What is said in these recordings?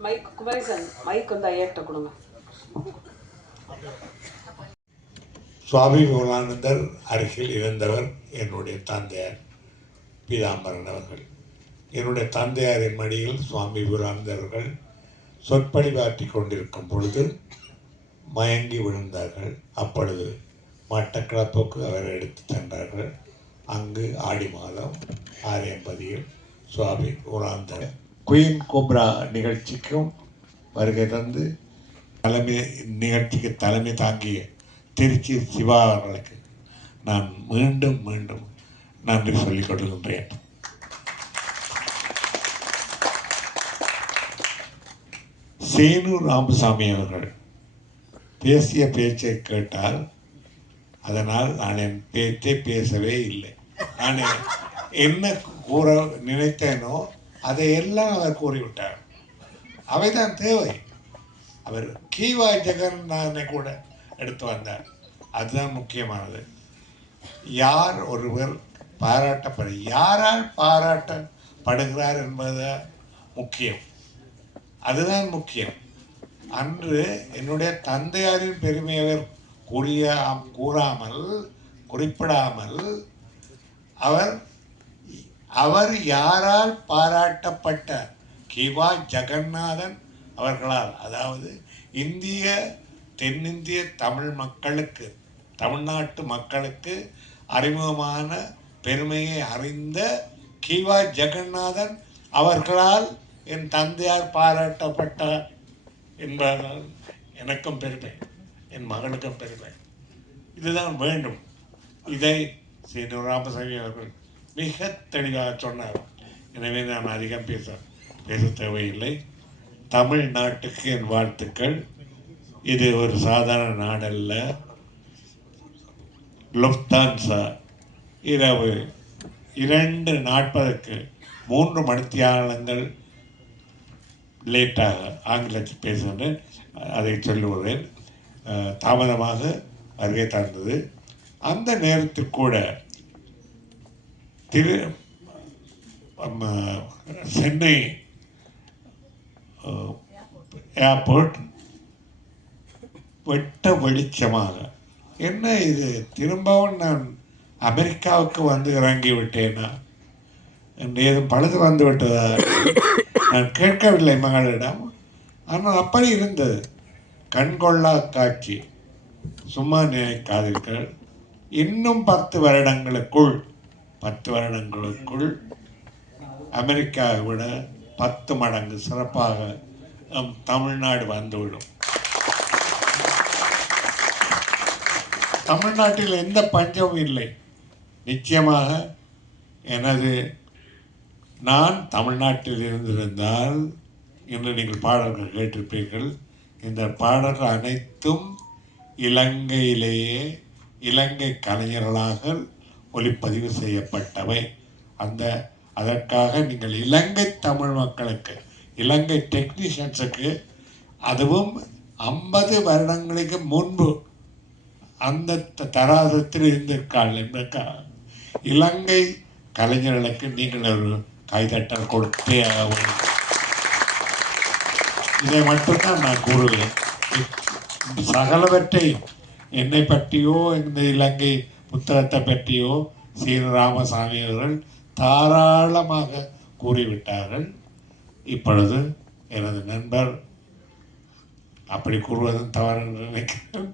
Mic Kumaresan mic வந்து ஐயாட்ட கொடுங்க சுவாமி விமலானந்தர் அருகில் இருந்தவர் என்னுடைய தந்தையார் பீதாம்பரன் அவர்கள் என்னுடைய தந்தையாரின் மடியில் சுவாமி விமலானந்தர் அவர்கள் கொண்டிருக்கும் பொழுது மயங்கி விழுந்தார்கள் அப்பொழுது மட்டக்களப்புக்கு அவரை எடுத்து சென்றார்கள் அங்கு ஆடி மாதம் ஆரியம்பதியில் சுவாமி விமலானந்தர் குயின் கோப்ரா நிகழ்ச்சிக்கும் வருகை தந்து தலைமை நிகழ்ச்சிக்கு தலைமை தாங்கிய திருச்சி சிவா அவர்களுக்கு நான் மீண்டும் மீண்டும் நன்றி சொல்லிக் கொள்கின்றேன். சேனு ராமசாமி அவர்கள் பேசிய பேச்சை கேட்டால் அதனால் நான் என் பேச்சை பேசவே இல்லை. நான் என்ன கூற நினைத்தேனோ அதை எல்லாம் அவர் கூறிவிட்டார். அவைதான் தேவை. அவர் கீவாய் ஜெகன்னானை கூட எடுத்து வந்தார். அதுதான் முக்கியமானது. யார் ஒருவர் பாராட்டப்படு யாரால் பாராட்டப்படுகிறார் என்பது முக்கியம். அதுதான் முக்கியம். அன்று என்னுடைய தந்தையாரின் பெருமை அவர் கூறிய கூறாமல் குறிப்பிடாமல் அவர் அவர் யாரால் பாராட்டப்பட்ட கிவா ஜெகநாதன் அவர்களால் அதாவது இந்திய தென்னிந்திய தமிழ் மக்களுக்கு தமிழ்நாட்டு மக்களுக்கு அறிமுகமான பெருமையை அறிந்த கிவா ஜெகநாதன் அவர்களால் என் தந்தையார் பாராட்டப்பட்டார் என்பதால் எனக்கும் பெருமை என் மகளுக்கும் பெருமை. இதுதான் வேண்டும். இதை சீனு ராமசாமி அவர்கள் மிக தெளிவாக சொன்னார். எனவே நான் அதிகம் பேச பேச தேவையில்லை. தமிழ்நாட்டுக்கு என் வாழ்த்துக்கள். இது ஒரு சாதாரண நாடல்ல. லுப்தான்சா இரவு இரண்டு நாற்பதுக்கு மூன்று மணித்தியாலங்கள் லேட்டாக ஆங்கிலத்தில் பேசுகிறேன் அதை சொல்லுவேன் தாமதமாக வருகை தந்தது. அந்த நேரத்தில் கூட திரு நம்ம சென்னை ஏர்போர்ட் வெட்ட வெளிச்சமாக. என்ன இது? திரும்பவும் நான் அமெரிக்காவுக்கு வந்து இறங்கி விட்டேனா? என்று ஏதும் பழுது வந்து விட்டதா? நான் கேட்கவில்லை மகளிடம். ஆனால் அப்படி இருந்தது. கண்கொள்ளா காட்சி. சும்மா நினைக்காதீர்கள். இன்னும் பத்து வருடங்களுக்குள் பத்து வருடங்களுக்குள் அமெரிக்காவை விட பத்து மடங்கு சிறப்பாக நம் தமிழ்நாடு வந்துவிடும். தமிழ்நாட்டில் எந்த பஞ்சமும் இல்லை. நிச்சயமாக எனது நான் தமிழ்நாட்டில் இருந்திருந்தால் இன்று நீங்கள் பாடல்கள் கேட்டிருப்பீர்கள். இந்த பாடல்கள் அனைத்தும் இலங்கையிலேயே இலங்கை கலைஞர்களாக ஒளிப்பதிவு செய்யப்பட்டவை. அந்த அதற்காக நீங்கள் இலங்கை தமிழ் மக்களுக்கு இலங்கை டெக்னீஷியன்ஸுக்கு அதுவும் ஐம்பது வருடங்களுக்கு முன்பு அந்த த- தராதத்தில் இருந்திருக்காள் என்பதற்காக இலங்கை கலைஞர்களுக்கு நீங்கள் ஒரு கைதட்டல் கொடுத்தே ஆக வேண்டும் இதை மட்டும்தான் நான் கூறுவேன் சகலவற்றையும் என்னை பற்றியோ இந்த இலங்கை புத்தகத்தை பற்றியோ சீன ராமசாமி அவர்கள் தாராளமாக கூறிவிட்டார்கள். இப்பொழுது எனது நண்பர் அப்படி கூறுவதும் தவறு என்று நினைக்கிறேன்.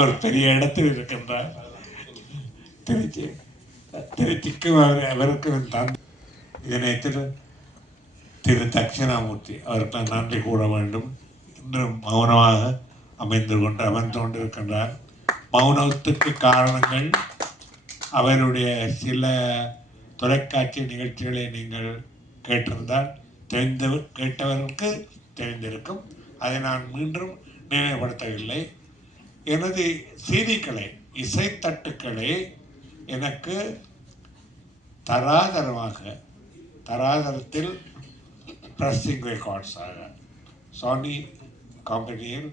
ஒரு பெரிய இடத்தில் இருக்கின்றார். திருச்சி திருச்சிக்கு அவர் அவருக்கு தந்தை. இதனை திரு திரு தட்சிணாமூர்த்தி அவருக்கு நன்றி கூற வேண்டும் இன்று மௌனமாக அமைந்து கொண்டு அமர்ந்து கொண்டிருக்கின்றார். மௌனத்துக்கு காரணங்கள் அவருடைய சில தொலைக்காட்சி நிகழ்ச்சிகளை நீங்கள் கேட்டிருந்தால் தெரிந்தவர் கேட்டவருக்கு தெரிந்திருக்கும். அதை நான் மீண்டும் நினைவுபடுத்தவில்லை. எனது செய்திகளை இசைத்தட்டுக்களை எனக்கு தராதரமாக தராதரத்தில் ப்ரெஸ்ஸிங் ரெக்கார்ட்ஸாக சோனி கம்பெனியில்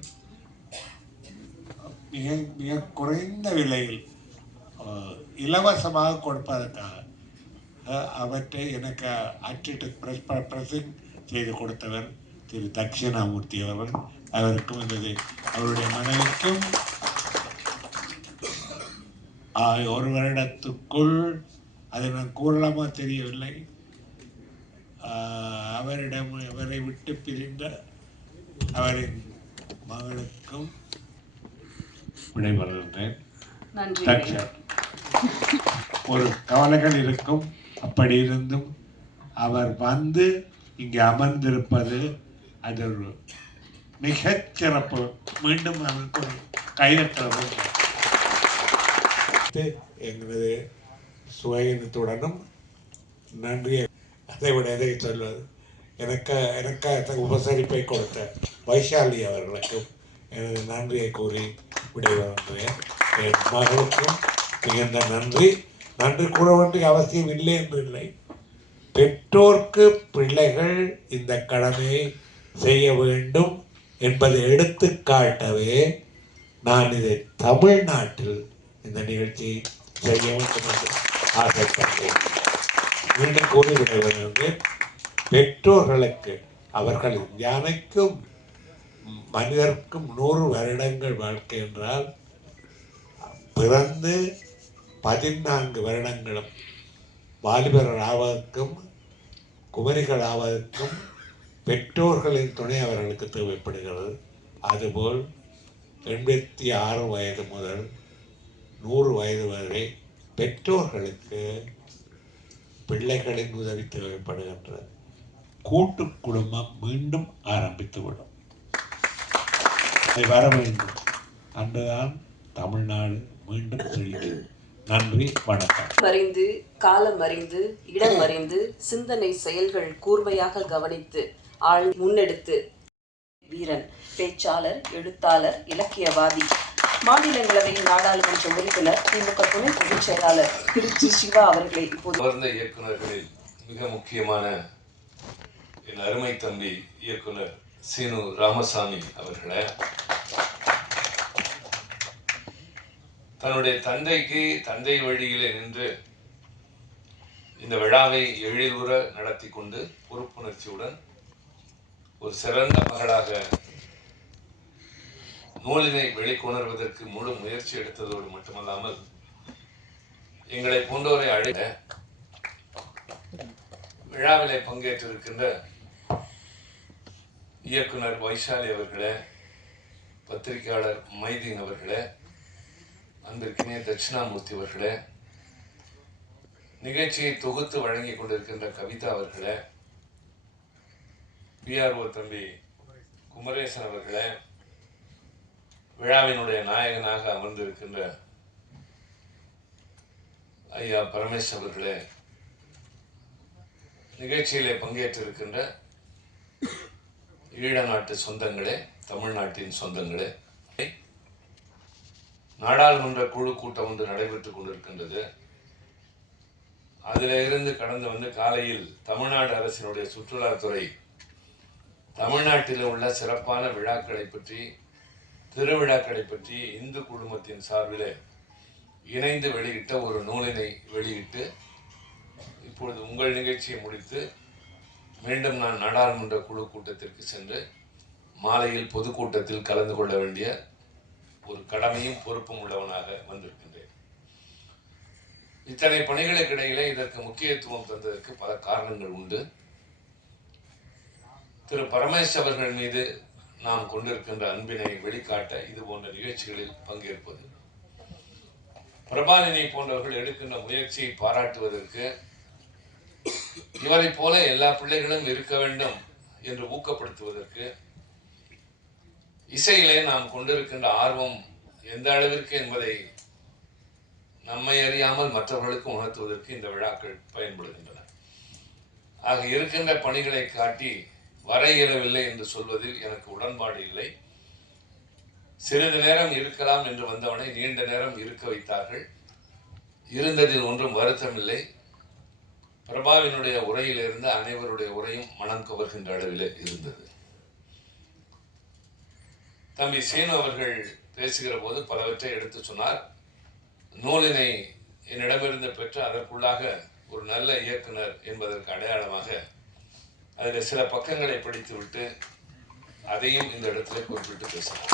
மிக மிக குறைந்த விலையில் இலவசமாக கொடுப்பதற்காக அவற்றை எனக்கு அச்சிட்டு ப்ரெஸ் ப்ரெஸ்ஸிங் செய்து கொடுத்தவர் திரு தட்சிணாமூர்த்தி அவர்கள். அவருக்கும் எனது அவருடைய மனைவிக்கும் ஒரு வருடத்துக்குள் அதை நான் கூறலாமா தெரியவில்லை. அவரிடம் அவரை விட்டு பிரிந்த அவரின் மகளுக்கும் விடைபெறுகின்றேன் நன்றி. ஒரு கவலைகள் இருக்கும். அப்படி இருந்தும் அவர் வந்து இங்கே அமர்ந்திருப்பது அது ஒரு மிகச் சிறப்பு. மீண்டும் அவருக்கு ஒரு கைதட்டல் எங்களது சுயத்துடனும் நன்றியை அதை விட எதை சொல்வது? எனக்கு எனக்கு உபசரிப்பை கொடுத்த வைஷாலி அவர்களுக்கும் எனது நன்றியை கூறி விடைபெறுகின்றேன் என் மகளுக்கும் மிகுந்த நன்றி. நன்றி கூற வேண்டிய அவசியம் இல்லை என்று இல்லை. பெற்றோர்க்கு பிள்ளைகள் இந்த கடமையை செய்ய வேண்டும் என்பதை எடுத்துக்காட்டவே நான் இதை தமிழ்நாட்டில் இந்த நிகழ்ச்சி செய்ய வேண்டும் என்று ஆசைப்பட்டேன் மீண்டும் கூறி விடைபெறுகிறேன் பெற்றோர்களுக்கு அவர்கள் யானைக்கும் மனிதர்க்கும் நூறு வருடங்கள் வாழ்க்கை என்றால் பிறந்து பதினான்கு வருடங்களும் வாலிபர்கள் ஆவதற்கும் குமரிகள் ஆவதற்கும் பெற்றோர்களின் துணை அவர்களுக்கு தேவைப்படுகிறது. அதுபோல் எண்பத்தி ஆறு வயது முதல் நூறு வயது வரை பெற்றோர்களுக்கு பிள்ளைகளின் உதவி தேவைப்படுகின்றது. கூட்டு குடும்பம் மீண்டும் ஆரம்பித்துவிடும். அது வர வேண்டும். அன்றுதான் தமிழ்நாடு மீண்டும் செழிக்கும். நன்றி வணக்கம். அறிந்து காலம் அறிந்து இடம் அறிந்து சிந்தனை செயல்கள் கூர்மையாக கவனித்து ஆள் முன்னெடுத்து. வீரன் பேச்சாளர் எழுத்தாளர் இலக்கியவாதி. மாநிலங்களவை நாடாளுமன்ற உறுப்பினர் திமுக துணை பொதுச் செயலாளர் திருச்சி சிவா அவர்களை இப்போது அமர்ந்த இயக்குனர்களில் மிக முக்கியமான என் அருமை தம்பி இயக்குனர் சீனு ராமசாமி அவர்களை. தன்னுடைய தந்தைக்கு தந்தை வழியிலே நின்று இந்த விழாவை எழிலுற நடத்தி கொண்டு பொறுப்புணர்ச்சியுடன் ஒரு சிறந்த மகளாக நூலினை வெளிக்கொணர்வதற்கு முழு முயற்சி எடுத்ததோடு மட்டுமல்லாமல் எங்களை போன்றோரை அழைக்க விழாவிலே பங்கேற்றிருக்கின்ற இயக்குனர் வைஷாலி அவர்களே பத்திரிகையாளர் மைதீன் அவர்களே அன்பிற்கினிய தட்சிணாமூர்த்தி அவர்களே நிகழ்ச்சியை தொகுத்து வழங்கிக் கொண்டிருக்கின்ற கவிதா அவர்களே பிஆர்ஓ தம்பி குமரேசன் அவர்களே விழாவினுடைய நாயகனாக அமர்ந்திருக்கின்ற ஐயா பரமேஷ் அவர்களே நிகழ்ச்சியிலே பங்கேற்றிருக்கின்ற ஈழ நாட்டு சொந்தங்களே தமிழ்நாட்டின் சொந்தங்களே நாடாளுமன்ற குழு கூட்டம் ஒன்று நடைபெற்றுக் கொண்டிருக்கின்றது. அதில் இருந்து கடந்து வந்து காலையில் தமிழ்நாடு அரசினுடைய சுற்றுலாத்துறை தமிழ்நாட்டில் உள்ள சிறப்பான விழாக்களை பற்றி திருவிழாக்களை பற்றி இந்து குழுமத்தின் சார்பில் இணைந்து வெளியிட்ட ஒரு நூலினை வெளியிட்டு இப்பொழுது உங்கள் நிகழ்ச்சியை முடித்து மீண்டும் நான் நாடாளுமன்ற குழு கூட்டத்திற்கு சென்று மாலையில் பொதுக்கூட்டத்தில் கலந்து கொள்ள வேண்டிய ஒரு கடமையும் பொறுப்பும் உள்ளவனாக வந்திருக்கின்றேன். இத்தனை பணிகளுக்கு இடையிலே இதற்கு முக்கியத்துவம் தந்ததற்கு பல காரணங்கள் உண்டு. திரு பரமேஷ் அவர்கள் மீது நாம் கொண்டிருக்கின்ற அன்பினை வெளிக்காட்ட இது போன்ற நிகழ்ச்சிகளில் பங்கேற்பது. பிரபாலினை போன்றவர்கள் எடுக்கின்ற முயற்சியை பாராட்டுவதற்கு இவரைப் போல எல்லா பிள்ளைகளும் இருக்க வேண்டும் என்று ஊக்கப்படுத்துவதற்கு இசையிலே நாம் கொண்டிருக்கின்ற ஆர்வம் எந்த அளவிற்கு என்பதை நம்மை அறியாமல் மற்றவர்களுக்கு உணர்த்துவதற்கு இந்த விழாக்கள் பயன்படுகின்றன. ஆக இருக்கின்ற பணிகளை காட்டி வர இயலவில்லை என்று சொல்வதில் எனக்கு உடன்பாடு இல்லை. சிறிது நேரம் இருக்கலாம் என்று வந்தவனை நீண்ட நேரம் இருக்க வைத்தார்கள். இருந்ததில் ஒன்றும் வருத்தமில்லை. பிரபாவினுடைய உரையிலிருந்து அனைவருடைய உரையும் மனம் கவர்கின்ற அளவில் இருந்தது. தம்பி சீனு அவர்கள் பேசுகிற போது பலவற்றை எடுத்து சொன்னார். நூலினை என்னிடமிருந்து பெற்று அதற்குள்ளாக ஒரு நல்ல இயக்குனர் என்பதற்கு அடையாளமாக அதில் சில பக்கங்களை படித்துவிட்டு அதையும் இந்த இடத்துல குறிப்பிட்டு பேசலாம்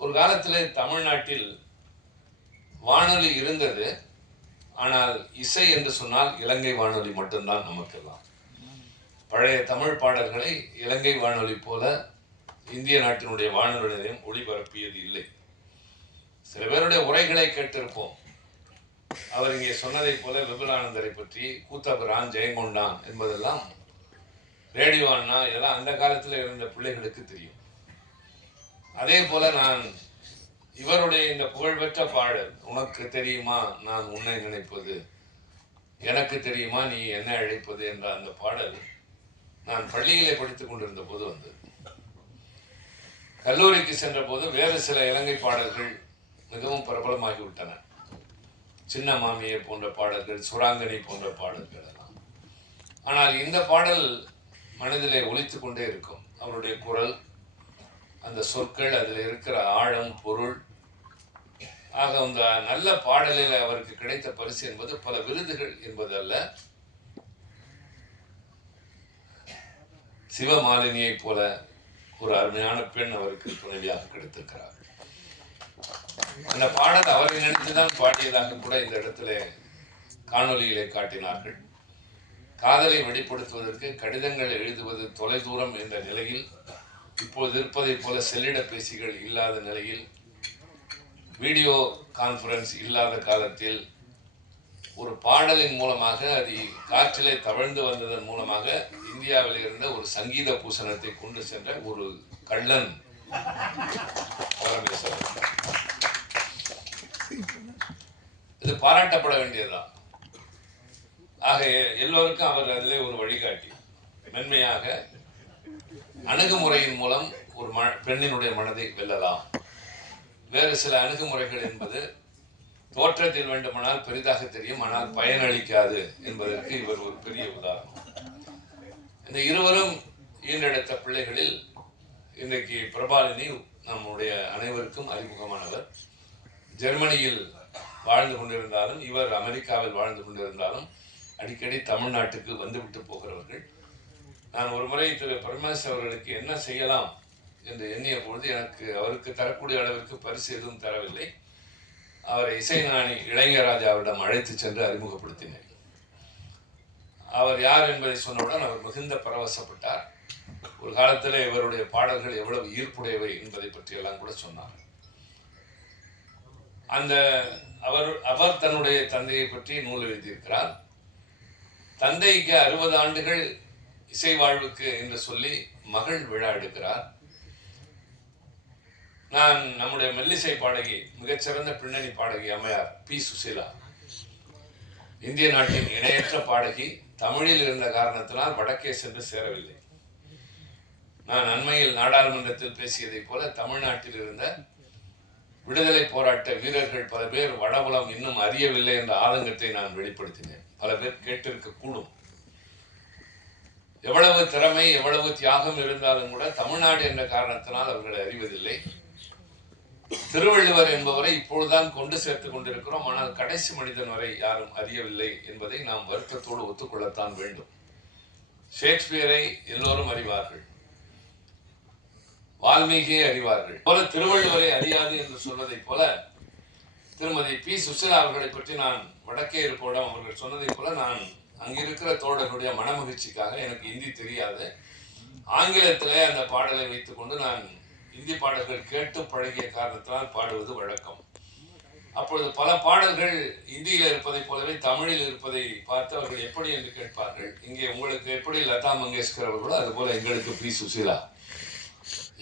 ஒரு காலத்தில் தமிழ்நாட்டில் வானொலி இருந்தது ஆனால் இசை என்று சொன்னால் இலங்கை வானொலி மட்டும்தான் நமக்கெல்லாம். பழைய தமிழ் பாடல்களை இலங்கை வானொலி போல இந்திய நாட்டினுடைய வானொலி நிலையம் ஒளிபரப்பியது இல்லை. சில பேருடைய உரைகளை கேட்டிருப்போம். அவர் இங்கே சொன்னதைப் போல விபுலானந்தரை பற்றி கூத்தபுரான் ஜெயங்கொண்டான் என்பதெல்லாம் ரேடியோ அண்ணா இதெல்லாம் அந்த காலத்தில் இருந்த பிள்ளைகளுக்கு தெரியும். அதே போல நான் இவருடைய இந்த புகழ்பெற்ற பாடல் உனக்கு தெரியுமா நான் உன்னை நினைப்பது? எனக்கு தெரியுமா நீ என்ன அழைப்பது? என்ற அந்த பாடல் நான் பள்ளியிலே படித்துக் கொண்டிருந்த போது வந்தது. கல்லூரிக்கு சென்ற போது வேறு சில இலங்கை பாடல்கள் மிகவும் பிரபலமாகிவிட்டன. சின்ன மாமியை போன்ற பாடல்கள் சுராங்கனி போன்ற பாடல்கள் எல்லாம். ஆனால் இந்த பாடல் மனதிலே ஒழித்து கொண்டே இருக்கும். அவருடைய குரல் அந்த சொற்கள் அதில் இருக்கிற ஆழம் பொருள் ஆக அந்த நல்ல பாடலில் அவருக்கு கிடைத்த பரிசு என்பது பல விருதுகள் என்பது அல்ல சிவமாலினியை போல ஒரு அருமையான பெண் அவருக்கு துணைவியாக கிடைத்திருக்கிறார். அந்த பாடல் அவரை நினைத்துதான் பாடியதாக கூட இந்த இடத்துல காணொலியிலே காட்டினார்கள். காதலை வெளிப்படுத்துவதற்கு கடிதங்கள் எழுதுவது தொலைதூரம் என்ற நிலையில் இப்போது இருப்பதைப் போல செல்லிட பேசிகள் இல்லாத நிலையில் வீடியோ கான்ஃபரன்ஸ் இல்லாத காலத்தில் ஒரு பாடலின் மூலமாக அது காற்றிலே தவழ்ந்து வந்ததன் மூலமாக இந்தியாவில் இருந்த ஒரு சங்கீத பூசணத்தை கொண்டு சென்ற ஒரு கள்ளன். பரமேஸ்வரன். இது பாராட்டப்பட வேண்டியதுதான். ஆக எல்லோருக்கும் அவர் அதிலே ஒரு வழிகாட்டி. மென்மையாக அணுகுமுறையின் மூலம் ஒரு ம பெண்ணினுடைய மனதை வெல்லலாம். வேறு சில அணுகுமுறைகள் என்பது தோற்றத்தில் வேண்டுமானால் பெரிதாக தெரியும் ஆனால் பயனளிக்காது என்பதற்கு இவர் ஒரு பெரிய உதாரணம். இந்த இருவரும் ஈன்றெடுத்த பிள்ளைகளில் இன்றைக்கு பிரபாலினி நம்முடைய அனைவருக்கும் அறிமுகமானவர். ஜெர்மனியில் வாழ்ந்து கொண்டிருந்தாலும் இவர் அமெரிக்காவில் வாழ்ந்து கொண்டிருந்தாலும் அடிக்கடி தமிழ்நாட்டுக்கு வந்துவிட்டு போகிறவர்கள். நான் ஒரு முறை திரு பரமேஸ் அவர்களுக்கு என்ன செய்யலாம் என்று எண்ணிய பொழுது எனக்கு அவருக்கு தரக்கூடிய அளவிற்கு பரிசு எதுவும் தரவில்லை. அவரை இசைஞானி இளைஞராஜாவிடம் அழைத்து சென்று அறிமுகப்படுத்தினேன். அவர் யார் என்பதை சொன்னவுடன் அவர் மிகுந்த பரவசப்பட்டார். ஒரு காலத்தில் இவருடைய பாடல்கள் எவ்வளவு ஈர்ப்புடையவை என்பதை பற்றியெல்லாம் கூட சொன்னார். அந்த அவர் அவர் தன்னுடைய தந்தையை பற்றி நூல் எழுதியிருக்கிறார். தந்தைக்கு அறுபது ஆண்டுகள் இசை வாழ்வுக்கு என்று சொல்லி மகள் விழா எடுக்கிறார். நான் நம்முடைய மெல்லிசை பாடகி மிகச்சிறந்த பின்னணி பாடகி அம்மையார் பி. சுசீலா. இந்திய நாட்டின் இணையற்ற பாடகி தமிழில் இருந்த காரணத்தினால் வடக்கே சென்று சேரவில்லை. நான் அண்மையில் நாடாளுமன்றத்தில் பேசியதைப் போல தமிழ்நாட்டில் இருந்த விடுதலை போராட்ட வீரர்கள் பல பேர் வடபுலம் இன்னும் அறியவில்லை என்ற ஆதங்கத்தை நான் வெளிப்படுத்தினேன். பல பேர் கேட்டிருக்க கூடும். எவ்வளவு திறமை எவ்வளவு தியாகம் இருந்தாலும் கூட தமிழ்நாடு என்ற காரணத்தினால் அவர்களை அறிவதில்லை. திருவள்ளுவர் என்பவரை இப்பொழுதுதான் கொண்டு சேர்த்து கொண்டிருக்கிறோம். ஆனால் கடைசி மனிதன் வரை யாரும் அறியவில்லை என்பதை நாம் வருத்தத்தோடு ஒத்துக்கொள்ளத்தான் வேண்டும். ஷேக்ஸ்பியரை எல்லோரும் அறிவார்கள். வால்மீகியை அறிவார்கள். போல திருவள்ளுவரை அறியாது என்று சொல்வதைப் போல திருமதி பி. சுசிலா அவர்களை பற்றி நான் வடக்கே இருப்போடம் அவர்கள் சொன்னதைப் போல நான் அங்கிருக்கிற தோழர்களுடைய மனமகிழ்ச்சிக்காக எனக்கு இந்தி தெரியாது. ஆங்கிலத்திலே அந்த பாடலை வைத்துக்கொண்டு நான் இந்தி பாடல்கள் கேட்டு பழகிய காரணத்தினால் பாடுவது வழக்கம். அப்பொழுது பல பாடல்கள் இந்தியில் இருப்பதைப் போலவே தமிழில் இருப்பதை பார்த்து அவர்கள் எப்படி என்று கேட்பார்கள்? இங்கே உங்களுக்கு எப்படி லதா மங்கேஷ்கர் அவர்களோ அதுபோல் எங்களுக்கு பி. சுசீலா.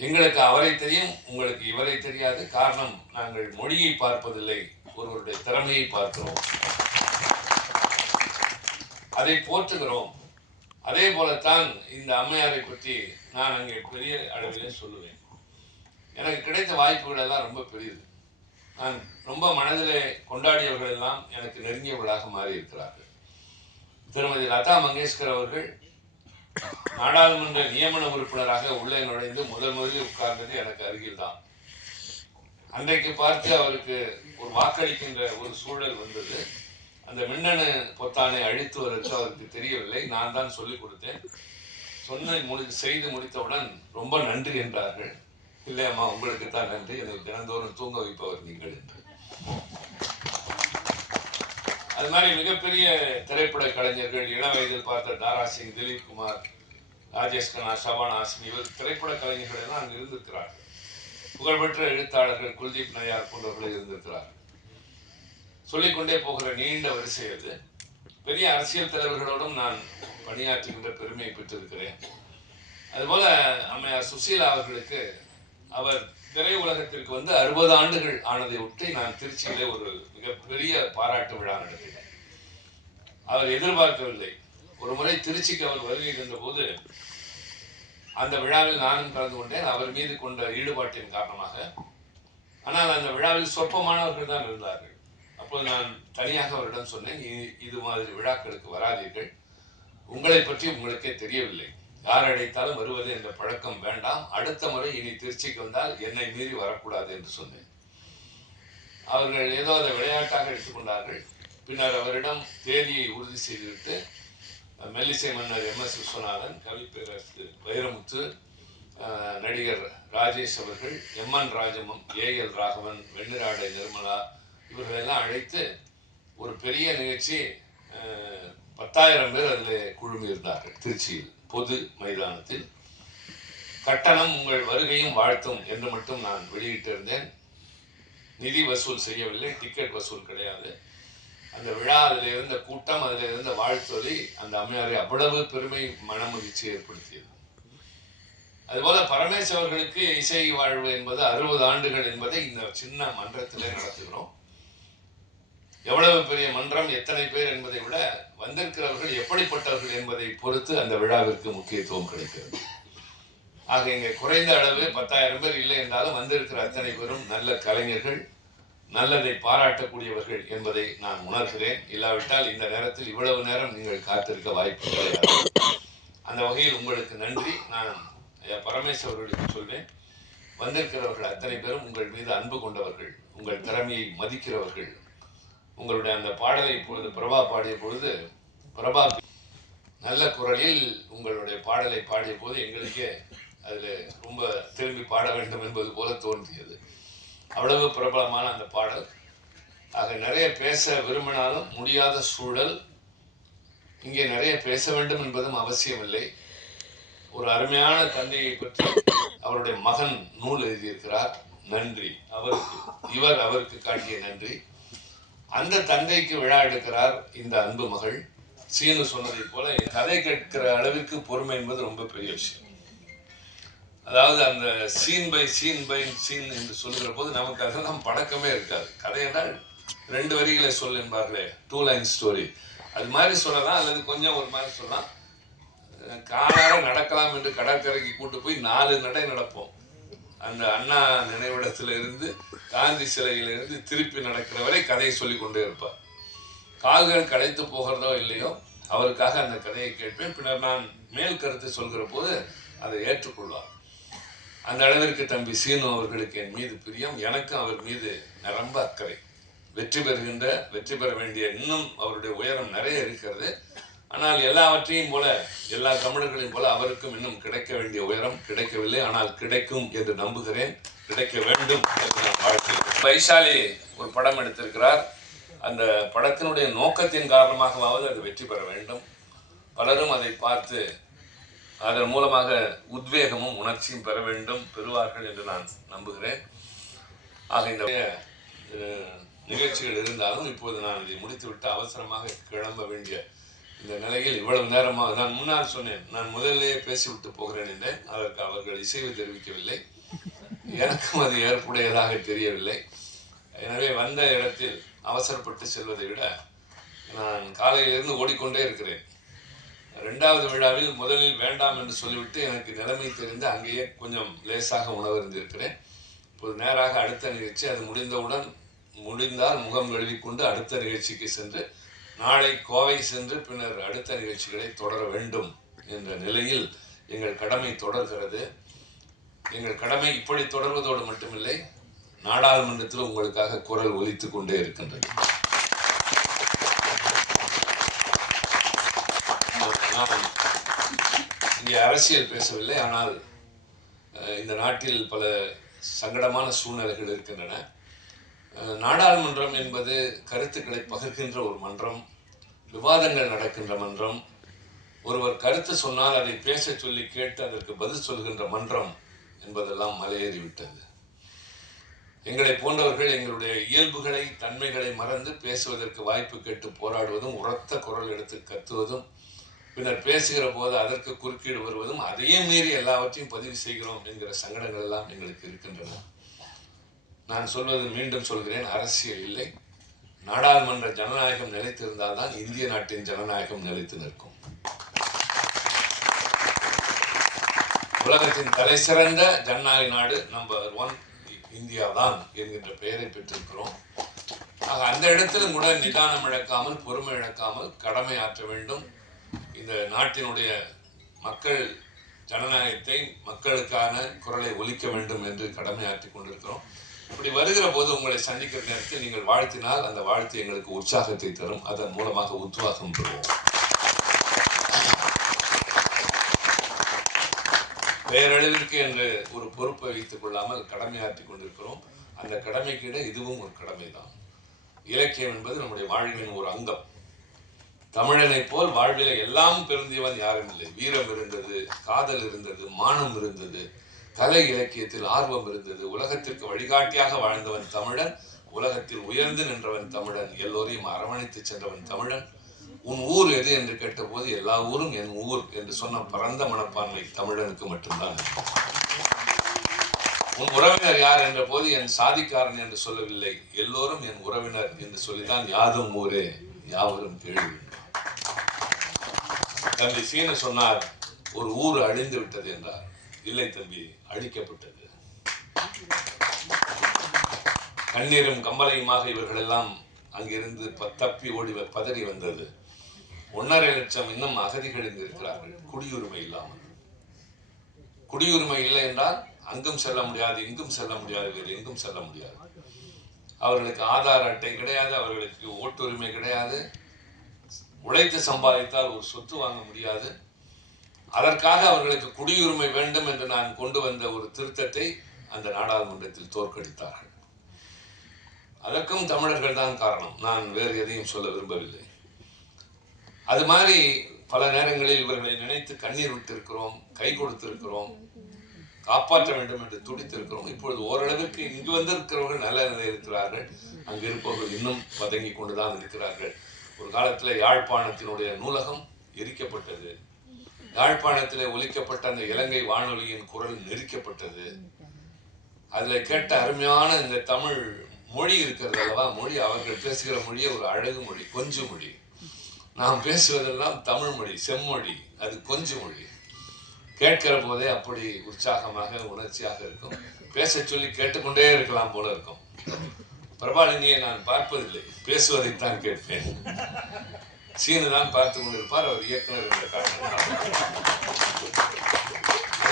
எங்களுக்கு அவரை தெரியும் உங்களுக்கு இவரை தெரியாது. காரணம் நாங்கள் மொழியை பார்ப்பதில்லை ஒருவருடைய திறமையை பார்க்கிறோம். அதை போற்றுகிறோம். அதே போலத்தான் இந்த அம்மையாரை பற்றி நான் அங்கே பெரிய அளவிலே சொல்லுவேன். எனக்கு கிடைத்த வாய்ப்புகள் எல்லாம் ரொம்ப பெரியது. நான் ரொம்ப மனதிலே கொண்டாடியவர்கள் எல்லாம் எனக்கு நெருங்கியவர்களாக மாறி இருக்கிறார்கள் திருமதி லதா மங்கேஷ்கர் அவர்கள் நாடாளுமன்ற நியமன உறுப்பினராக உள்ளே நுழைந்து முதல் முதலில் உட்கார்ந்தது எனக்கு அருகில் தான் அன்றைக்கு பார்த்து அவருக்கு ஒரு வாக்களிக்கின்ற ஒரு சூழல் வந்தது. அந்த மின்னணு பொத்தானை அழித்துவதற்கு அவருக்கு தெரியவில்லை. நான் தான் சொல்லிக் கொடுத்தேன். சொன்ன முடி செய்து முடித்தவுடன் ரொம்ப நன்றி என்றார்கள். இல்லை அம்மா உங்களுக்கு தான் நன்றி. என்னை தினந்தோறும் தூங்க வைப்பவர் நீங்கள் என்று. அது மாதிரி மிகப்பெரிய திரைப்பட கலைஞர்கள் இள வயதில் பார்த்த தாரா சிங் திலீப் குமார் ராஜேஷ் கண்ணா ஷபானா ஹாசினி இவர் திரைப்பட கலைஞர்கள் எல்லாம் அங்கு இருந்திருக்கிறார்கள். புகழ்பெற்ற எழுத்தாளர்கள் குல்தீப் நயார் போன்றவர்கள் இருந்திருக்கிறார்கள். சொல்லிக்கொண்டே போகிற நீண்ட வரிசை அது. பெரிய அரசியல் தலைவர்களோடும் நான் பணியாற்றுகின்ற பெருமை பெற்றிருக்கிறேன். அதுபோல அம்மையார் சுசீலா அவர்களுக்கு அவர் திரை உலகத்திற்கு வந்து அறுபது ஆண்டுகள் ஆனதை ஒட்டி நான் திருச்சியிலே ஒரு மிகப்பெரிய பாராட்டு விழா நடத்தினேன். அவர் எதிர்பார்க்கவில்லை. ஒரு முறை திருச்சிக்கு அவர் வருகை தந்த போது அந்த விழாவில் நானும் கலந்து கொண்டேன். அவர் மீது கொண்ட ஈடுபாட்டின் காரணமாக. ஆனால் அந்த விழாவில் சொற்பமானவர்கள் தான் இருந்தார்கள். அப்போது நான் தனியாக அவரிடம் சொன்னேன் இது மாதிரி விழாக்களுக்கு வராதீர்கள். உங்களை பற்றி உங்களுக்கே தெரியவில்லை. யார் அழைத்தாலும் வருவது என்ற பழக்கம் வேண்டாம். அடுத்த முறை இனி திருச்சிக்கு வந்தால் என்னை மீறி வரக்கூடாது என்று சொன்னேன். அவர்கள் ஏதோ அதை விளையாட்டாக எடுத்துக்கொண்டார்கள் பின்னர் அவரிடம் தேதியை உறுதி செய்துவிட்டு மெல்லிசை மன்னர் எம். எஸ். விஸ்வநாதன் கவி வைரமுத்து நடிகர் ராஜேஷ் அவர்கள் M. N. Rajamam A. L. Raghavan Venniradai Nirmala இவர்களெல்லாம் அழைத்து ஒரு பெரிய நிகழ்ச்சி பத்தாயிரம் பேர் அதில் குழுமி இருந்தார்கள் திருச்சியில். பொது மைதானத்தில். கட்டணம் உங்கள் வருகையும் வாழ்த்தும் என்று மட்டும் நான் வெளியிட்டிருந்தேன். நிதி வசூல் செய்யவில்லை டிக்கெட் வசூல் கிடையாது. அந்த விழா அதில் இருந்த கூட்டம் அதில் இருந்த வாழ்த்தொலி அந்த அம்மையாரை அவ்வளவு பெருமை மனமகிழ்ச்சி ஏற்படுத்தியது. அதுபோல பரமேஸ் அவர்களுக்கு இசை வாழ்வு என்பது அறுபது ஆண்டுகள் என்பதை இந்த சின்ன மன்றத்திலே நடத்துகிறோம். எவ்வளவு பெரிய மன்றம் எத்தனை பேர் என்பதை விட வந்திருக்கிறவர்கள் எப்படிப்பட்டவர்கள் என்பதை பொறுத்து அந்த விழாவிற்கு முக்கியத்துவம் கிடைக்கிறது. ஆக இங்கே குறைந்த அளவு பத்தாயிரம் பேர் இல்லை என்றாலும் வந்திருக்கிற அத்தனை பேரும் நல்ல கலைஞர்கள் நல்லதை பாராட்டக்கூடியவர்கள் என்பதை நான் உணர்கிறேன். இல்லாவிட்டால் இந்த நேரத்தில் இவ்வளவு நேரம் நீங்கள் காத்திருக்க வாய்ப்பு கிடையாது. அந்த வகையில் உங்களுக்கு நன்றி. நான் பரமேஸ்வரர்களுக்கு சொல்வேன் வந்திருக்கிறவர்கள் அத்தனை பேரும் உங்கள் மீது அன்பு கொண்டவர்கள் உங்கள் திறமையை மதிக்கிறவர்கள் உங்களுடைய அந்த பாடலை இப்பொழுது பிரபா பாடிய பொழுது பிரபா நல்ல குரலில் உங்களுடைய பாடலை பாடிய போது எங்களுக்கே அதில் ரொம்ப திரும்பி பாட வேண்டும் என்பது போல தோன்றியது. அவ்வளவு பிரபலமான அந்த பாடல். ஆக நிறைய பேச விரும்பினாலும் முடியாத சூழல். இங்கே நிறைய பேச வேண்டும் என்பதும் அவசியமில்லை. ஒரு அருமையான தந்தையை பற்றி அவருடைய மகன் நூல் எழுதியிருக்கிறார். நன்றி. அவருக்கு இவர் அவருக்கு காட்டிய நன்றி. அந்த தந்தைக்கு விழா எடுக்கிறார் இந்த அன்பு மகள். சீனு சொன்னதைப் போல கதை கேட்கிற அளவிற்கு பொறுமை என்பது ரொம்ப பெரிய விஷயம். அதாவது அந்த scene by scene by scene என்று சொல்கிற போது நமக்கு அதெல்லாம் பழக்கமே இருக்காது. கதை என்றால் ரெண்டு வரிகளை சொல் என்பார்களே டூ லைன் ஸ்டோரி அது மாதிரி சொல்லலாம் அல்லது கொஞ்சம் ஒரு மாதிரி சொல்லலாம். அஹ் காலார நடக்கலாம் என்று கடற்கரைக்கு கூட்டு போய் நாலு நடை நடப்போம். அந்த அண்ணா நினைவிடத்துல இருந்து காந்தி சிலையிலிருந்து திருப்பி நடக்கிற வரை கதையை சொல்லி கொண்டே இருப்பார். கால்கள் கடைத்து போகிறதோ இல்லையோ அவருக்காக அந்த கதையை கேட்பேன். பின்னர் நான் மேல் கருத்து சொல்கிற போது அதை ஏற்றுக்கொள்வார். அந்த அளவிற்கு தம்பி சீனு அவர்களுக்கு என் மீது பிரியம். எனக்கும் அவர் மீது நிரம்ப அக்கறை. வெற்றி பெறுகின்ற வெற்றி பெற வேண்டிய இன்னும் அவருடைய உயரம் நிறைய இருக்கிறது. ஆனால் எல்லாவற்றையும் போல எல்லா தமிழர்களையும் போல அவருக்கும் இன்னும் கிடைக்க வேண்டிய உயரம் கிடைக்கவில்லை. ஆனால் கிடைக்கும் என்று நம்புகிறேன். கிடைக்க வேண்டும் என்று நான் வாழ்க்கிறேன் வைசாலி ஒரு படம் எடுத்திருக்கிறார். அந்த படத்தினுடைய நோக்கத்தின் காரணமாகவாவது அது வெற்றி பெற வேண்டும். பலரும் அதை பார்த்து அதன் மூலமாக உத்வேகமும் உணர்ச்சியும் பெற வேண்டும். பெறுவார்கள் என்று நான் நம்புகிறேன். ஆக இந்த நிகழ்ச்சிகள் இருந்தாலும் இப்போது நான் இதை முடித்துவிட்டு அவசரமாக கிளம்ப வேண்டிய இந்த நிலையில் இவ்வளவு நேரமாக நான் முன்னால் சொன்னேன் நான் முதல்லேயே பேசிவிட்டு போகிறேன் என்றேன் அதற்கு அவர்கள் இசைவு தெரிவிக்கவில்லை. எனக்கும் அது ஏற்புடையதாக தெரியவில்லை. எனவே வந்த இடத்தில் அவசரப்பட்டு செல்வதை விட நான் காலையிலிருந்து ஓடிக்கொண்டே இருக்கிறேன். ரெண்டாவது விழாவில் முதலில் வேண்டாம் என்று சொல்லிவிட்டு எனக்கு நிலைமை தெரிந்து அங்கேயே கொஞ்சம் லேசாக உணவருந்திருக்கிறேன் இப்போது நேராக அடுத்த நிகழ்ச்சி அது முடிந்தவுடன் முடிந்தால் முகம் கழுவிக்கொண்டு அடுத்த நிகழ்ச்சிக்கு சென்று நாளை கோவை சென்று பின்னர் அடுத்த நிகழ்ச்சிகளை தொடர வேண்டும் என்ற நிலையில் எங்கள் கடமை தொடர்கிறது. எங்கள் கடமை இப்படி தொடர்வதோடு மட்டுமில்லை நாடாளுமன்றத்தில் உங்களுக்காக குரல் ஒலித்து கொண்டே இருக்கின்றது. இங்கே அரசியல் பேசவில்லை ஆனால் இந்த நாட்டில் பல சங்கடமான சூழ்நிலைகள் இருக்கின்றன. நாடாளுமன்றம் என்பது கருத்துக்களை பகிர்கின்ற ஒரு மன்றம் விவாதங்கள் நடக்கின்ற மன்றம் ஒருவர் கருத்து சொன்னால் அதை பேச சொல்லி கேட்டு அதற்கு பதில் சொல்கின்ற மன்றம் என்பதெல்லாம் மலையேறிவிட்டது. எங்களை போன்றவர்கள் எங்களுடைய இயல்புகளை தன்மைகளை மறந்து பேசுவதற்கு வாய்ப்பு கேட்டு போராடுவதும் உரத்த குரல் எடுத்து கத்துவதும் பின்னர் பேசுகிற போது அதற்கு குறுக்கீடு வருவதும் அதையே மீறி எல்லாவற்றையும் பதிவு செய்கிறோம் என்கிற சங்கடங்கள் எல்லாம் எங்களுக்கு இருக்கின்றன. நான் சொல்வது மீண்டும் சொல்கிறேன். அரசியல் இல்லை. நாடாளுமன்ற ஜனநாயகம் நிலைத்திருந்தால்தான் இந்திய நாட்டின் ஜனநாயகம் நிலைத்து நிற்கும். உலகத்தின் தலை சிறந்த ஜனநாயக நாடு நம்பர் ஒன் இந்தியா தான் என்கின்ற பெயரை பெற்றிருக்கிறோம். ஆக அந்த இடத்திலும் கூட நிதானம் இழக்காமல் பொறுமை இழக்காமல் கடமை ஆற்ற வேண்டும். இந்த நாட்டினுடைய மக்கள் ஜனநாயகத்தை மக்களுக்கான குரலை ஒலிக்க வேண்டும் என்று கடமையாற்றி கொண்டிருக்கிறோம். இப்படி வருகிற போது உங்களை சந்திக்கிற நேரத்தில் நீங்கள் வாழ்த்தினால் அந்த வாழ்த்து எங்களுக்கு உற்சாகத்தை தரும். அதன் மூலமாக உத்வாகம் பெறுவோம். பேரளவிற்கு என்று ஒரு பொறுப்பை வைத்துக் கொள்ளாமல் கடமையாற்றி கொண்டிருக்கிறோம். அந்த கடமைக்கிட இதுவும் ஒரு கடமைதான். இலக்கியம் என்பது நம்முடைய வாழ்வின் ஒரு அங்கம். தமிழனைப் போல் வாழ்வில எல்லாம் பெருந்தியவன் யாரும் இல்லை. வீரம் இருந்தது காதல் இருந்தது மானம் இருந்தது. கலை இலக்கியத்தில் ஆர்வம் இருந்தது. உலகத்திற்கு வழிகாட்டியாக வாழ்ந்தவன் தமிழன் உலகத்தில் உயர்ந்து நின்றவன் தமிழன் எல்லோரையும் அரவணைத்து சென்றவன் தமிழன். உன் ஊர் எது என்று கேட்டபோது எல்லா ஊரும் என் ஊர் என்று சொன்ன பரந்த மனப்பான்மை தமிழனுக்கு மட்டும்தான். உன் உறவினர் யார் என்ற போது என் சாதிக்காரன் என்று சொல்லவில்லை. எல்லோரும் என் உறவினர் என்று சொல்லித்தான் யாதும் ஊரே யாவரும் கேள்வி தம்பி சீன சொன்னார் ஒரு ஊர் அழிந்து விட்டது என்றார். இல்லை தம்பி அழிக்கப்பட்டது. கண்ணீரும் கம்பளையுமாக இவர்கள் எல்லாம் அங்கிருந்து ப- தப்பி ஓடி வ- பதறி வந்தது. ஒன்றரை லட்சம் இன்னும் அகதிகள் இங்கு இருக்கிறார்கள் குடியுரிமை இல்லாமல். குடியுரிமை இல்லை என்றால் அங்கும் செல்ல முடியாது இங்கும் செல்ல முடியாது வேறு எங்கும் செல்ல முடியாது. அவர்களுக்கு ஆதார் அட்டை கிடையாது அவர்களுக்கு ஓட்டுரிமை கிடையாது. உழைத்து சம்பாதித்தால் ஒரு சொத்து வாங்க முடியாது. அதற்காக அவர்களுக்கு குடியுரிமை வேண்டும் என்று நான் கொண்டு வந்த ஒரு திருத்தத்தை அந்த நாடாளுமன்றத்தில் தோற்கடித்தார்கள். அதற்கும் தமிழர்கள் தான் காரணம். நான் வேறு எதையும் சொல்ல விரும்பவில்லை. அது மாதிரி பல நேரங்களில் இவர்களை நினைத்து கண்ணீர் விட்டிருக்கிறோம் கை கொடுத்திருக்கிறோம் காப்பாற்ற வேண்டும் என்று துடித்திருக்கிறோம். இப்பொழுது ஓரளவுக்கு இங்கு வந்திருக்கிறவர்கள் நல்ல நிலையில் இருக்கிறார்கள். அங்கு இருப்பவர்கள் இன்னும் பதங்கி கொண்டுதான் இருக்கிறார்கள். ஒரு காலத்தில் யாழ்ப்பாணத்தினுடைய நூலகம் எரிக்கப்பட்டது. யாழ்ப்பாணத்தில் ஒலிக்கப்பட்ட அந்த இலங்கை வானொலியின் குரல் நெரிக்கப்பட்டது. அதில் கேட்ட அருமையான இந்த தமிழ் மொழி இருக்கிறது அல்லவா? மொழி அவர்கள் பேசுகிற மொழியே ஒரு அழகு மொழி கொஞ்சு மொழி. நாம் பேசுவதெல்லாம் தமிழ் மொழி செம்மொழி அது கொஞ்சு மொழி. கேட்கிற போதே அப்படி உற்சாகமாக உணர்ச்சியாக இருக்கும். பேச சொல்லி கேட்டுக்கொண்டே இருக்கலாம் போல இருக்கும். பிரபாலினியை நான் பார்ப்பதில்லை. பேசுவதைத்தான் கேட்பேன். சீனு தான் பார்த்து கொண்டிருப்பார் அவர் இயக்குனர் என்ற காரணம்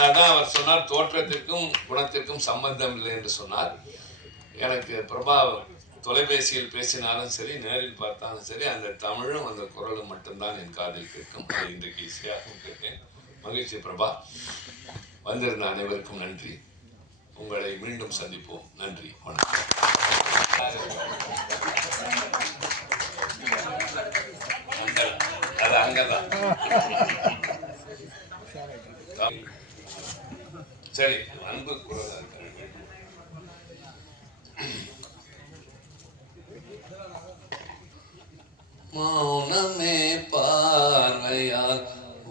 அதான் அவர் சொன்னார் தோற்றத்திற்கும் குணத்திற்கும் சம்பந்தம் இல்லை என்று சொன்னார். எனக்கு பிரபா தொலைபேசியில் பேசினாலும் சரி நேரில் பார்த்தாலும் சரி அந்த தமிழும் அந்த குரலும் மட்டும்தான் என் காதில் கேட்கும். அதை இன்றைக்கு ஈஸியாகவும் கேட்டேன். மகிழ்ச்சி பிரபா. வந்திருந்த அனைவருக்கும் நன்றி. உங்களை மீண்டும் சந்திப்போம். நன்றி. வணக்கம். அங்கதான். சரி அன்பு குரலா மௌனமே பார்வையால்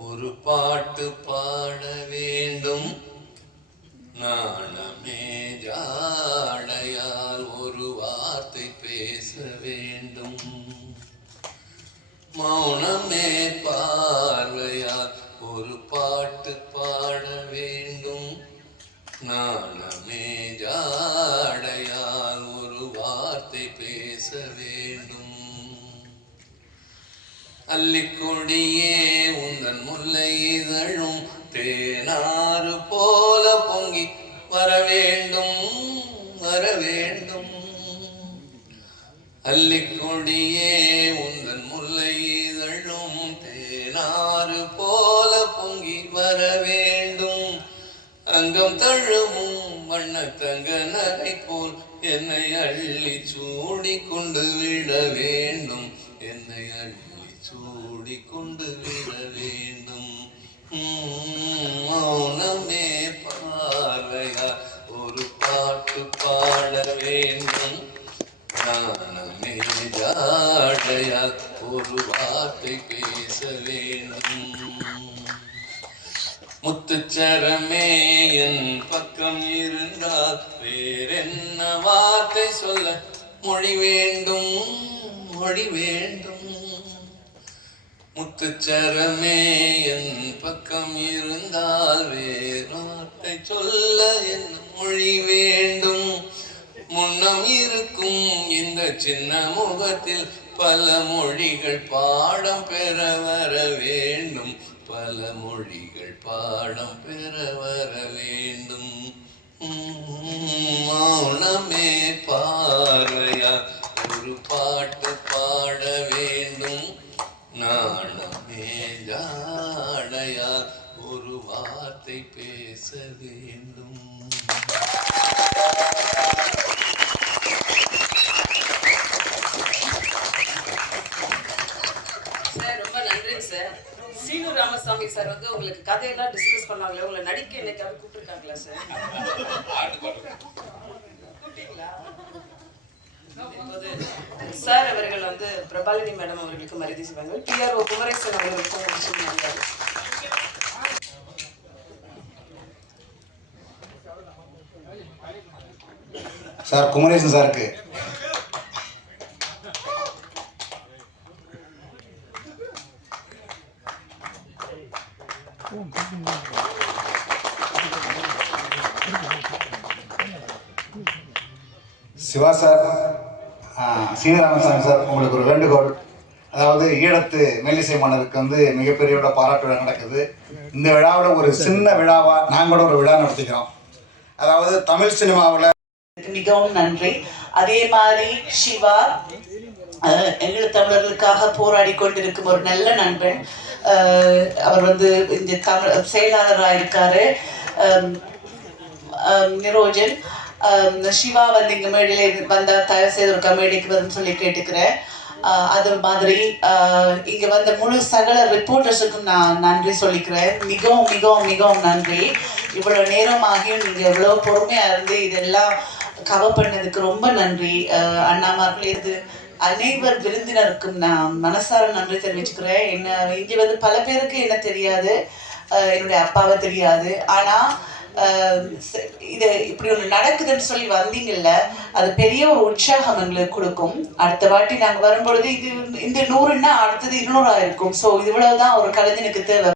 ஒரு பாட்டு பாட வேண்டும். நாணமே ஜாடையால் மௌனமே பார்வையால் ஒரு பாட்டு பாட வேண்டும். நாணமே ஜாடையால் ஒரு வார்த்தை பேச வேண்டும். அல்லிக்கொடியே உந்தன் முல்லை இதழும் தேனாறு போல பொங்கி வர வேண்டும் வர வேண்டும். அல்லிக் அங்கம் தழுவும் வண்ண தங்க நகை போல் என்னை அள்ளி சூடி கொண்டு விட வேண்டும். என்னை அள்ளி சூடி கொண்டு விட வேண்டும் மௌனமே பார்வையா ஒரு பாட்டு பாட வேண்டும். ஞானமே ஜாடையா ஒரு வார்த்தை பேச வேண்டும். முத்துச்சரமே என் பக்கம் இருந்தால் வேறென்ன வார்த்தை சொல்ல? மொழி வேண்டும் மொழி வேண்டும். முத்துச்சரமே என் பக்கம் இருந்தால் வேறு வார்த்தை சொல்ல என் மொழி வேண்டும். முன்னம் இருக்கும் இந்த சின்ன முகத்தில் பல மொழிகள் பாடம் பெற வர வேண்டும். பல மொழிகள் பாடம் பெற வர வேண்டும். மௌனமே பார்வையா ஒரு பாட்டு பாட வேண்டும். நாணமே ஜாடையா ஒரு வார்த்தை பேச வேண்டும் சார் ரொம்ப நன்றி சார் சீனு ராமசாமி சார் வந்து உங்களுக்கு கதையெல்லாம் டிஸ்கஸ் பண்ணாங்களே உங்களை நடிக்க என்னைக்காவது கூப்பிட்டுருக்காங்களா சார்? கூப்பிட்டீங்களா? சார் அவர்கள் வந்து பிரபாலினி மேடம் அவர்களுக்கு மரியாதை செய்வாங்க டிஆர்ஓ குமரேசன் அவர்களுக்கும் ஒரு சார் குமரேசன் சாருக்கு. சிவா சார். ஆ, சீனிராமசாமி சார் உங்களுக்கு ஒரு வேண்டுகோள். அதாவது ஈழத்து மெல்லிசை மன்னருக்கு வந்து மிகப்பெரிய விழா பாராட்டு விழா நடக்குது. இந்த விழாவில் ஒரு சின்ன விழாவா நாங்கள் கூட ஒரு விழா நடத்திக்கிறோம். அதாவது தமிழ் சினிமாவில் மிகவும் நன்றி. அதே மாதிரி சிவா எங்கள் தமிழர்களுக்காக போராடி கொண்டிருக்கும் ஒரு நல்ல நண்பன். அவர் வந்து இந்த தமிழ் செயலாளராக இருக்காரு நிரோஜன். Um, சிவா வந்து இங்கே மேடையில் வந்தால் தயவு செய்து ஒரு கமெடிக்கு வரும்னு சொல்லி கேட்டுக்கிறேன். Uh, அது மாதிரி இங்கே இங்க வந்த முழு சகல ரிப்போர்ட்டர்ஸுக்கும் நான் நன்றி சொல்லிக்கிறேன். மிகவும் மிகவும் மிகவும் நன்றி. இவ்வளவு நேரம் ஆகியும் நீங்க எவ்வளவு பொறுமையா இருந்து இதெல்லாம் கவர் பண்ணதுக்கு ரொம்ப நன்றி. Uh, அஹ், அண்ணாமார்களே இது அனைவர் விருந்தினருக்கும் நான் மனசார நன்றி தெரிவிச்சுக்கிறேன். என்ன இங்கே வந்து பல பேருக்கு என்ன தெரியாது. என்னுடைய அப்பாவை தெரியாது. ஆனால் இது இப்படி ஒன்று நடக்குதுன்னு சொல்லி வந்தீங்கல்ல அது பெரிய ஒரு உற்சாகம் எங்களுக்கு கொடுக்கும். அடுத்த வாட்டி நாங்கள் வரும்பொழுது இது இந்த நூறுன்னா அடுத்தது இருநூறா இருக்கும் ஸோ இவ்வளவுதான் ஒரு கலைஞனுக்கு தேவை.